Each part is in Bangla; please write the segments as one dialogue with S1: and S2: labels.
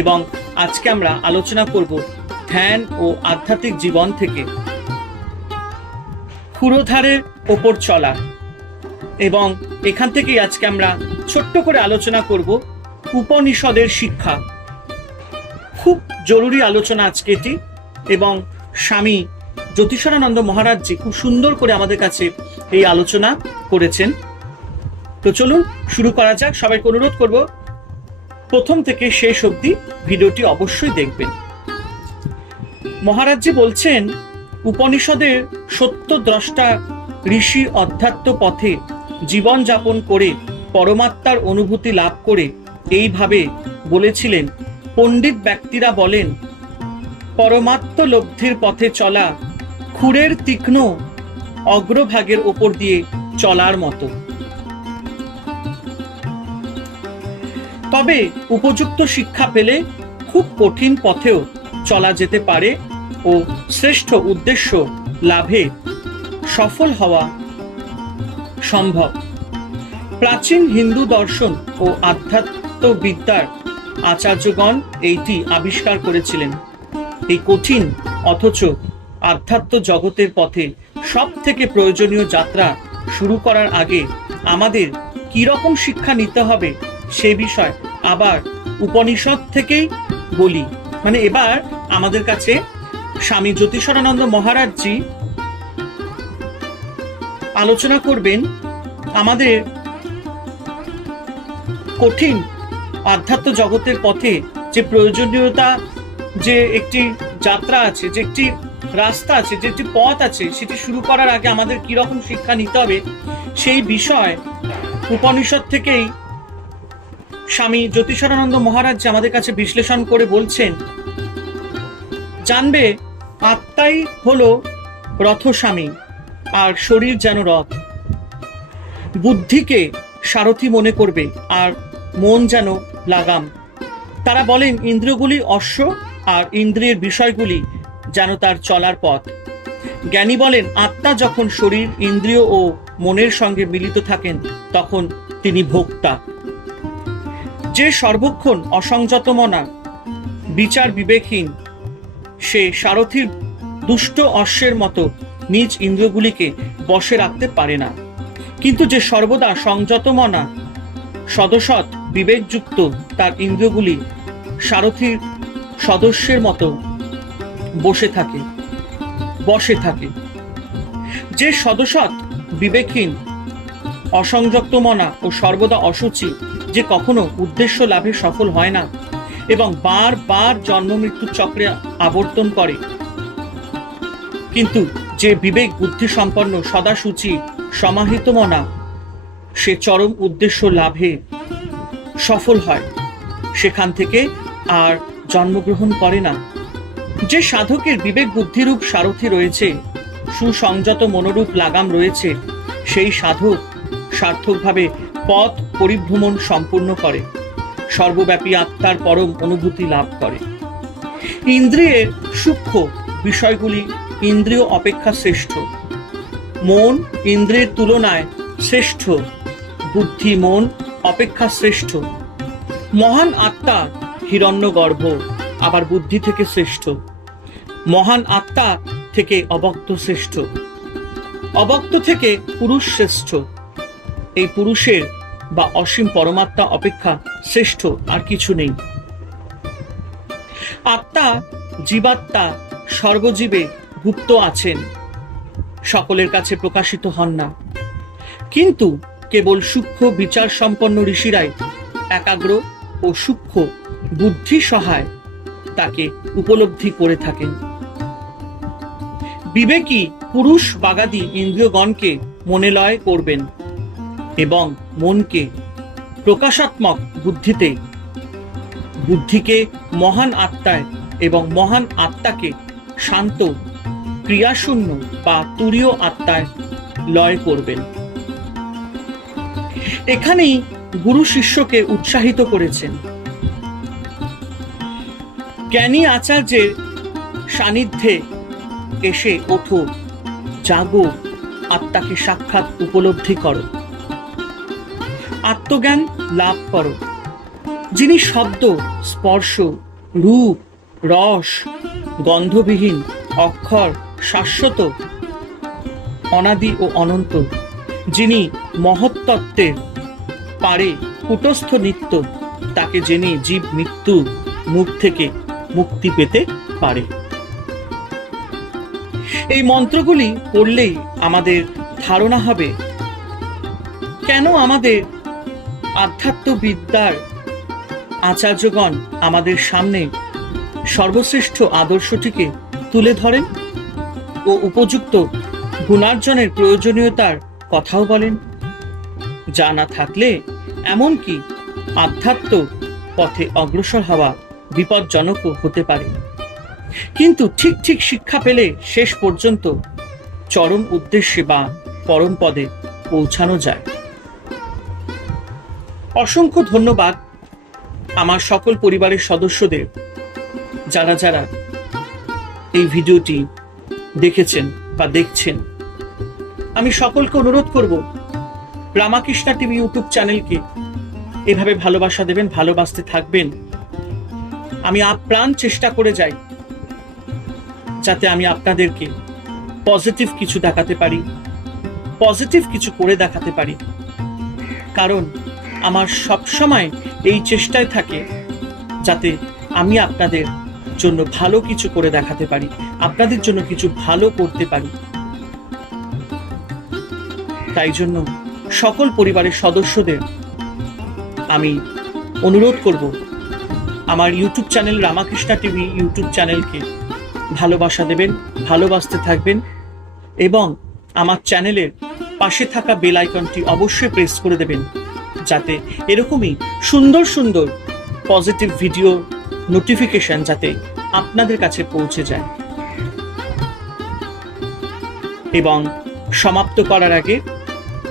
S1: এবং আজকে আমরা আলোচনা করব ধ্যান ও আধ্যাত্মিক জীবন থেকে ক্ষুরোধারের ওপর চলা এবং এখান থেকেই আজকে আমরা ছোট্ট করে আলোচনা করব উপনিষদের শিক্ষা খুব জরুরি আলোচনা আজকে এটি এবং স্বামী জ্যোতিষানন্দ মহারাজজি খুব সুন্দর করে আমাদের কাছে এই আলোচনা করেছেন তো চলুন শুরু করা যাক সবাইকে অনুরোধ করবো প্রথম থেকে শেষ অবধি ভিডিওটি অবশ্যই দেখবেন মহারাজজি বলছেন উপনিষদের সত্য দ্রষ্টা ঋষি অধ্যাত্ম পথে জীবন যাপন করে পরমাত্মার অনুভূতি লাভ করে এইভাবে বলেছিলেন পণ্ডিত ব্যক্তিরা বলেন পরমাত্ম লব্ধির পথে চলা খুরের তীক্ষ্ণ অগ্রভাগের ওপর দিয়ে চলার মতো তবে উপযুক্ত শিক্ষা পেলে খুব কঠিন পথেও চলা যেতে পারে ও শ্রেষ্ঠ উদ্দেশ্য লাভে সফল হওয়া সম্ভব প্রাচীন হিন্দু দর্শন ও আধ্যাত্মবিদ্যার আচার্যগণ এইটি আবিষ্কার করেছিলেন এই কঠিন অথচ আধ্যাত্ম জগতের পথে সব থেকে প্রয়োজনীয় যাত্রা শুরু করার আগে আমাদের কীরকম শিক্ষা নিতে হবে সে বিষয় আবার উপনিষদ থেকেই বলি মানে এবার আমাদের কাছে স্বামী জ্যোতিষরানন্দ মহারাজজি আলোচনা করবেন আমাদের কঠিন আধ্যাত্ম জগতের পথে যে প্রয়োজনীয়তা যে একটি যাত্রা আছে যে একটি রাস্তা আছে যে একটি পথ আছে সেটি শুরু করার আগে আমাদের কিরকম শিক্ষা নিতে হবে সেই বিষয় উপনিষদ থেকেই স্বামী জ্যোতিষরানন্দ মহারাজ যে আমাদের কাছে বিশ্লেষণ করে বলছেন জানবে আত্মাই হলো রথস্বামী আর শরীর যেন রথ বুদ্ধিকে সারথি মনে করবে আর মন যেন লাগাম তারা বলেন ইন্দ্রগুলি অশ্ব আর ইন্দ্রিয়ের বিষয়গুলি যেন তার চলার পথ জ্ঞানী বলেন আত্মা যখন শরীর ইন্দ্রিয় ও মনের সঙ্গে মিলিত থাকেন তখন তিনি ভোক্তা যে সর্বক্ষণ অসংযত মনা বিচার বিবেকহীন সে সারথীর দুষ্ট অশ্বের মতো নিজ ইন্দ্রগুলিকে বসে রাখতে পারে না কিন্তু যে সর্বদা সংযত মনা সদসৎ বিবেকযুক্ত তার ইন্দ্রগুলি সারথীর সদস্যের মতো বসে থাকে বসে থাকে যে সদসৎ বিবেকহীন অসংযক্ত মনা ও সর্বদা অসুচি যে কখনো উদ্দেশ্য লাভে সফল হয় না এবং বার বার জন্ম মৃত্যুর চক্রে আবর্তন করে কিন্তু যে বিবেক বুদ্ধি সম্পন্ন সদা সূচি সমাহিত মনা সে চরম উদ্দেশ্য লাভে সফল হয় সেখান থেকে আর জন্মগ্রহণ করে না যে সাধকের বিবেক বুদ্ধিরূপ সারথি রয়েছে সুসংযত মনোরূপ লাগাম রয়েছে সেই সাধক সার্থকভাবে পথ পরিভ্রমণ সম্পূর্ণ করে সর্বব্যাপী আত্মার পরম অনুভূতি লাভ করে ইন্দ্রিয়ের সূক্ষ্ম বিষয়গুলি ইন্দ্রিয় অপেক্ষা শ্রেষ্ঠ মন ইন্দ্রের তুলনায় শ্রেষ্ঠ বুদ্ধি মন অপেক্ষা শ্রেষ্ঠ মহান আত্মা হিরণ্য গর্ভ আবার বুদ্ধি থেকে শ্রেষ্ঠ মহান আত্মা থেকে অবক্ত শ্রেষ্ঠ অবক্ত থেকে পুরুষ শ্রেষ্ঠ এই পুরুষের বা অসীম পরমাত্মা অপেক্ষা শ্রেষ্ঠ আর কিছু নেই আত্মা জীবাত্মা সর্বজীবে গুপ্ত আছেন সকলের কাছে প্রকাশিত হন না কিন্তু কেবল সূক্ষ্ম বিচার সম্পন্ন ঋষিরাই একাগ্র ও সূক্ষ্ম বুদ্ধি সহায় তাকে উপলব্ধি করে থাকেন বিবেকী পুরুষ বাগাদি ইন্দ্রিয়গণকে মনে লয় করবেন এবং মনকে প্রকাশাত্মক বুদ্ধিতে বুদ্ধিকে মহান আত্মায় এবং মহান আত্মাকে শান্ত ক্রিয়াশূন্য বা তুরীয় আত্মায় লয় করবেন এখানেই গুরু শিষ্যকে উৎসাহিত করেছেন জ্ঞানী আচার্যের সান্নিধ্যে এসে ওঠো জাগো আত্মাকে সাক্ষাৎ উপলব্ধি করো আত্মজ্ঞান লাভ করো যিনি শব্দ স্পর্শ রূপ রস গন্ধবিহীন অক্ষর শাশ্বত অনাদি ও অনন্ত যিনি মহত্তত্ত্বের পারে কুটস্থ নিত্য তাকে জেনে জীব মৃত্যু মুখ থেকে মুক্তি পেতে পারে এই মন্ত্রগুলি পড়লেই আমাদের ধারণা হবে কেন আমাদের আধ্যাত্মবিদ্যার আচার্যগণ আমাদের সামনে সর্বশ্রেষ্ঠ আদর্শটিকে তুলে ধরেন ও উপযুক্ত গুণার্জনের প্রয়োজনীয়তার কথাও বলেন যা না থাকলে এমনকি আধ্যাত্ম পথে অগ্রসর হওয়া বিপজ্জনকও হতে পারে কিন্তু ঠিক ঠিক শিক্ষা পেলে শেষ পর্যন্ত চরম উদ্দেশ্যে বা পরম পদে পৌঁছানো যায় অসংখ্য ধন্যবাদ আমার সকল পরিবারের সদস্যদের যারা যারা এই ভিডিওটি দেখেছেন বা দেখছেন আমি সকলকে অনুরোধ করব রামাকৃষ্ণা টিভি ইউটিউব চ্যানেলকে এভাবে ভালোবাসা দেবেন ভালোবাসতে থাকবেন আমি আপ্রাণ চেষ্টা করে যাই যাতে আমি আপনাদেরকে পজিটিভ কিছু দেখাতে পারি পজিটিভ কিছু করে দেখাতে পারি কারণ আমার সবসময় এই চেষ্টায় থাকে যাতে আমি আপনাদের জন্য ভালো কিছু করে দেখাতে পারি আপনাদের জন্য কিছু ভালো করতে পারি তাই জন্য সকল পরিবারের সদস্যদের আমি অনুরোধ করব আমার YouTube channel Ramakrishna TV YouTube চ্যানেলকে ভালোবাসা দেবেন ভালোবাসতে থাকবেন এবং আমার চ্যানেলের পাশে থাকা বেল আইকনটি অবশ্যই প্রেস করে দেবেন যাতে এরকমই সুন্দর সুন্দর পজিটিভ ভিডিও নোটিফিকেশান যাতে আপনাদের কাছে পৌঁছে যায় এবং সমাপ্ত করার আগে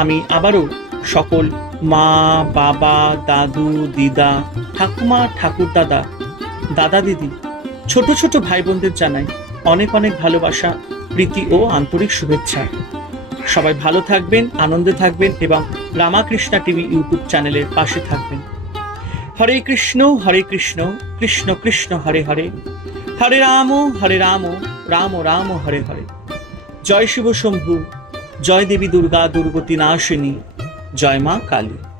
S1: আমি আবারও সকল মা বাবা দাদু দিদা ঠাকুমা ঠাকুর দাদা দাদা দিদি ছোট ছোট ভাই বোনদের জানাই অনেক অনেক ভালোবাসা প্রীতি ও আন্তরিক শুভেচ্ছা সবাই ভালো থাকবেন আনন্দে থাকবেন এবং রামাকৃষ্ণা টিভি ইউটিউব চ্যানেলের পাশে থাকবেন হরে কৃষ্ণ হরে কৃষ্ণ কৃষ্ণ কৃষ্ণ হরে হরে হরে রাম হরে রাম রাম রাম হরে হরে জয় শিব শম্ভু জয় দেবী দুর্গা দুর্গতি নাশিনী জয় মা কালী